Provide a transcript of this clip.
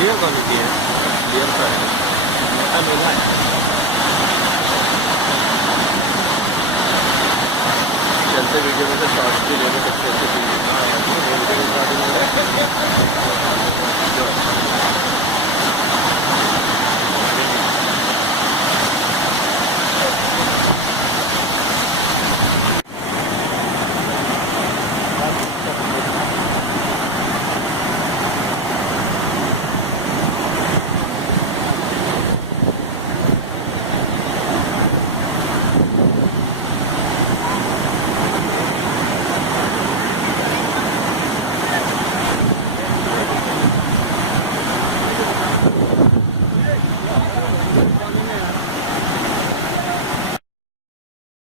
Clear quality है, क्लियर सा है, मोटा मेला है। चलते वीडियो में से शॉर्ट्स भी ले लो, सबसे अच्छी चीज़ वीडियो के साथ